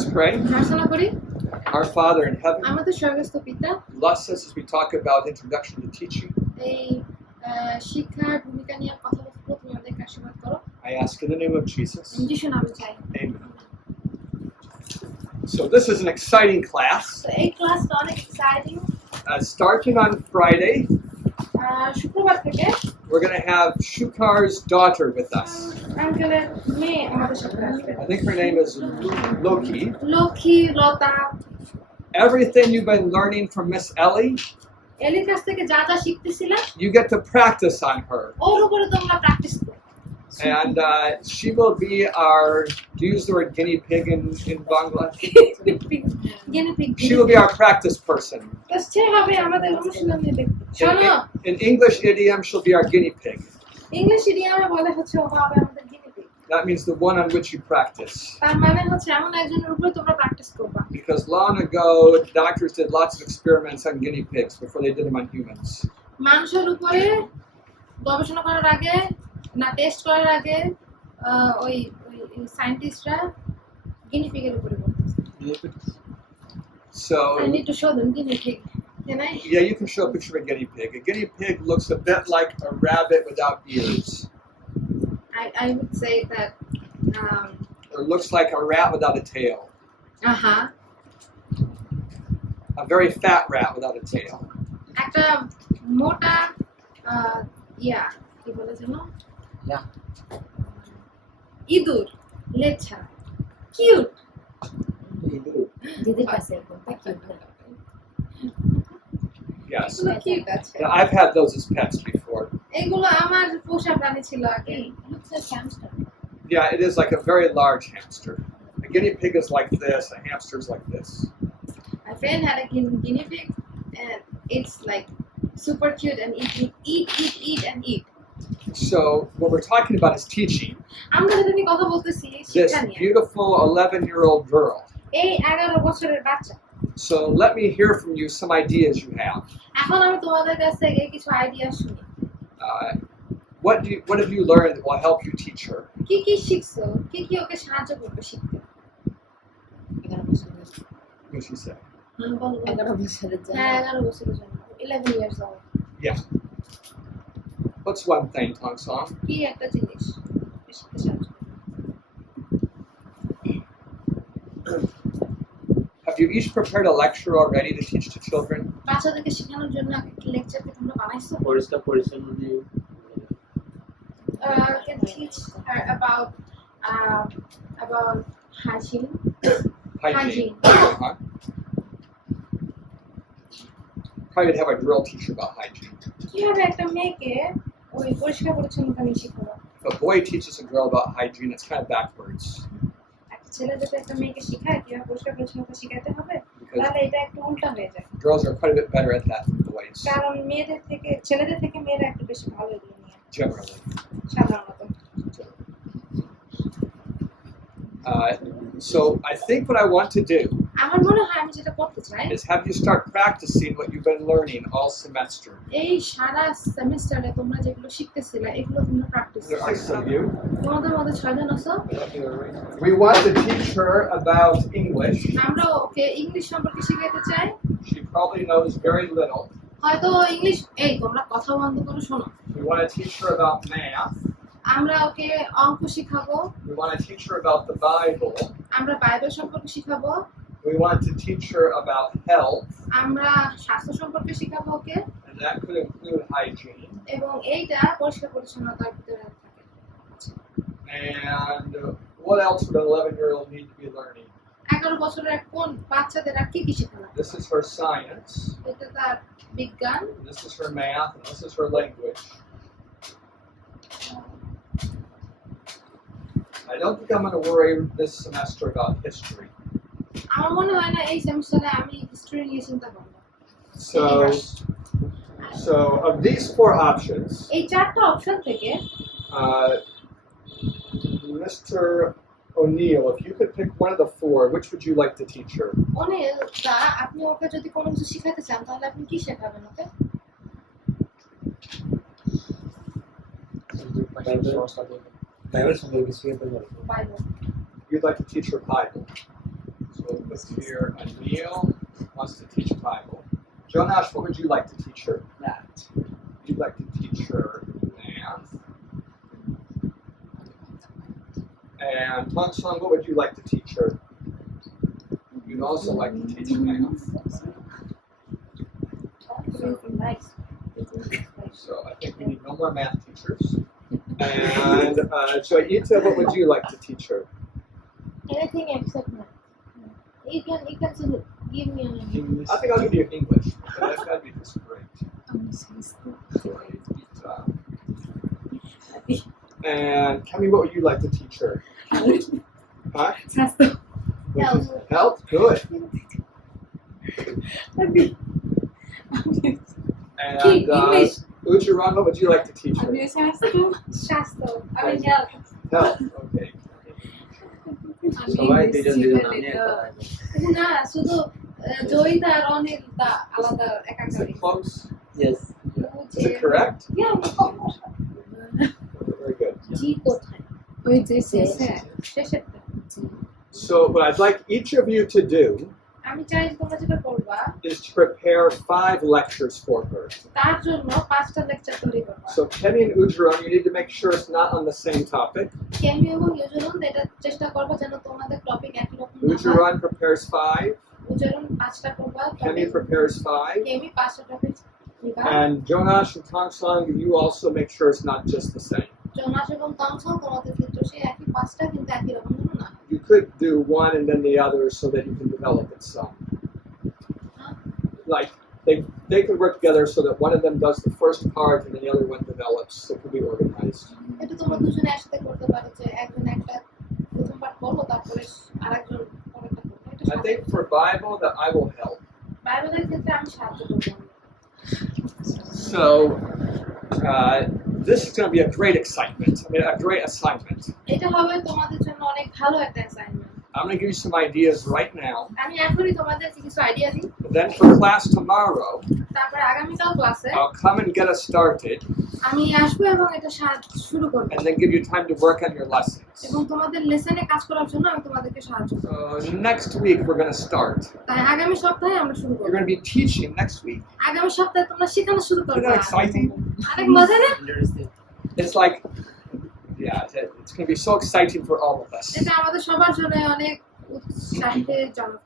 Let's pray. প্রার্থনা করি। Our Father in heaven, আমাদের স্বর্গস্থ পিতা, bless us as we talk about introduction to teaching. এই শিক্ষার ভূমিকা নিয়ে কথা বলতে তুমি আমাদেরকে আশীর্বাদ করো। I ask in the name of Jesus. যিশুর নামে চাই। Amen. So this is an exciting class. তো এই ক্লাসটা অনেক এক্সাইটিং। Starting on Friday, শুক্রবার থেকে we're going to have Shukar's daughter with us. আঙ্কেলের মেয়ে আমাদের সাথে আসবে। I think her name is Loki. Lakshmi, Lata. Everything you've been learning from Miss Ellie, এলির কাছ থেকে যা যা শিখতেছিলা, you get to practice on her. ওর উপরে তোমরা প্র্যাকটিস করো। And she will be our, do you use the word guinea pig in Bangladesh? She will be our practice person. সে হবে আমাদের অনুশীলনের ব্যক্তি। শোনো, In English idiom, she'll be our guinea pig. English ইডিয়ামে বলে হচ্ছে ও হবে আমাদের guinea pig. That means the one on which you practice. তার মানে হচ্ছে এমন একজনের উপরে তোমরা প্র্যাকটিস করবা। Because long ago, doctors did lots of experiments on guinea pigs before they did them on humans. মানুষের উপরে গবেষণা করার আগে না টেস্ট করার আগে ওই সায়েন্টিস্টরা গিনি পিগের উপরে করতেছে। So, I need to show them guinea pig. Can I? yeah, you can show a picture of a guinea pig. A guinea pig looks a bit like a rabbit without ears. I would say that Or looks like a rat without a tail. A very fat rat without a tail. একটা মোটা কি বলে জানো? ইঁদুর লেজ ছাড়া কিউট দিদির কাছে কোনটা কিউট না Yes. কিউট আছে Yeah, I've had those as pets before. এগুলো আমার পোষা প্রাণী ছিল আগে looks like hamster Yeah, it is like a very large hamster. A guinea pig is like this, a hamster is like this. my friend had a guinea pig and it's like super cute and it would eat and eat. So what we're talking about is teaching. আমরা যেটা নিয়ে কথা বলতেছি This শিক্ষা নিয়ে beautiful 11-year-old girl. এই 11 বছরের বাচ্চা So let me hear from you some ideas you have. এখন আমি তোমাদের কাছ থেকে কিছু আইডিয়া শুনি What have you learned that will help you teach her? কি কি শিখছো কি ওকে সাহায্য করবে শিখতে 11 বছরের What she said. বলো 11 বছরের জন্য 11 বছরের জন্য 11 years old Yeah. What's one thing, Tong Song? কি একটা জিনিস শিখতে সাহায্য Have you each prepared a lecture already to teach to children? বাচ্চাদেরকে শেখানোর জন্য একটা লেকচার কি তোমরা বানাইছো পরিষ্কার পরিচ্ছন্ন নিয়ে can teach her about hygiene. Hygiene. Uh-huh. Probably would have a drill teacher about hygiene. কিভাবে একটা মেয়েকে ওই পরিষ্কার পরিচ্ছন্নতা নিয়ে শেখাবো If a boy teaches a girl about hygiene, it's kind of backwards. একটা ছেলে যদি একটা মেয়েকে শেখায় কিভাবে পরিষ্কার পরিচ্ছন্নতা শেখাতে হবে তাহলে এটা একটু উল্টা হয়ে যায় Girls are quite a bit better at that than boys, কারণ ছেলেদের থেকে মেয়েরা একটু বেশি ভালো এগুলো নিয়ে generally. সাধারণত So I think what I want to do আমার মনে হয় আমি যেটা করতে চাই is have you start practicing what you've been learning all semester. এই সারা সেমিস্টারে তোমরা যেগুলো শিখতেছিলে এগুলো তোমরা practice There are 6 of you. তোমাদের মধ্যে 6 জন আছো We want to teach her about English. আমরা ওকে ইংলিশ সম্পর্কে শিখাতে চাই She probably knows very little. হয়তো ইংলিশ এই তোমরা কথা বন্ধ করে শোনো We want to teach her about math. আমরা ওকে অঙ্ক শিখাবো We want to teach her about the Bible. আমরা বাইবেল সম্পর্কে শিখাবো We want to teach her about health, আমরা স্বাস্থ্য সম্পর্কে শিখাবো ওকে and that could include hygiene. এবং এইটা পরিষ্কার পরিচ্ছন্নতার ভিতরে থাকে And what else would an 11-year-old need to be learning? 11 বছরের কোন বাচ্চাদের আর কি শেখানো This is her science, এটা তার বিজ্ঞান and this is her math, and this is her language. I don't think I'm going to worry this semester about history. আমার মনে হয় না এই সেমিস্টারে আমি হিস্ট্রি নিয়ে চিন্তা করব So of these 4 options, এই চারটা অপশন থেকে Mr. O'Neill, if you could pick one of the 4, which would you like to teach her? Anil দা আপনি ওকে যদি কোনো কিছু শেখাতে চান তাহলে আপনি কি শেখাবেন ওকে বাইবেল সম্পর্কে শিখতে পারবো Bible You'd like to teach her Bible. let's hear Anil wants to teach Bible. Jonash, what would you like to teach her? Math. You'd like to teach her math. And Tong-Sung, what would you like to teach her? You'd also like to teach math. So I think we need no more math teachers. And Joyita, what would you like to teach her? Anything except math. You can just give me an English. I think I'll give you English. That'd be just great. And Kemi, what would you like to teach her? Huh? Health. Good. And Ucharan, what would you like to teach her? Shastro. I mean, health. Health. Okay. সবাই দুজন দুজন নাম নিয়ে না শুধু জয়িতা আর অনিল আলাদা একা Is করে it close? Yes. Is it correct? Very good. জি কোথায় ওই যে শেষেরটা So what I'd like each of you to do আমি চাই তোমরা যেটা করবা is to prepare 5 lectures for her. তার জন্য 5টা লেকচার তৈরি করবা So Kemi and Ujaran, you need to make sure it's not on the same topic. কেমি এবং ইউজুরন এটা চেষ্টা করবা যেন তোমাদের টপিক একই রকম না হয় Ujaran prepares 5. উজরন 5টা করবা Kemi prepares 5. কেমি 5টা টপিক নিবা And Jonash and Tong-Sung, you also make sure it's not just the same. Jonas এবং তমসং তোমাদের ক্ষেত্রে সেই একই 5টা কিন্তু একই রকম যেন না হয়। You could do one and then the other so that you can develop it some. Like they could work together so that one of them does the first part and then the other one develops. So it could be organized. এটা তোমরা দুজনে একসাথে করতে পারো যে একজন একটা প্রথম পার্ট করলো তারপরে আরেকজন পরেরটা করবে এটা I think for Bible that I will help. বাইবেলের ক্ষেত্রে আমি সাহায্য করব So this is going to be a great excitement. I mean, a great assignment. এটা হবে তোমাদের জন্য অনেক ভালো একটা assignment I'm going to give you some ideas right now. আমি এখনই তোমাদেরকে কিছু আইডিয়া দিই But then for class tomorrow, তারপরে আগামীকাল ক্লাসে I'll come and get us started আমি আসবো এবং এটা শুরু করব and then give you time to work on your lessons. এবং তোমাদের লেসনে কাজ করার জন্য আমি তোমাদেরকে সাহায্য করব Next week, we're going to start. তাই আগামী সপ্তাহে আমরা শুরু You're করব going to be teaching next week. আগামী সপ্তাহে তোমরা শেখানো শুরু Isn't করবে that exciting? অনেক মজা না It's like, yeah, it's going to be so exciting for all of us. এটা আমাদের সবার জন্য অনেক উৎসাহের জনক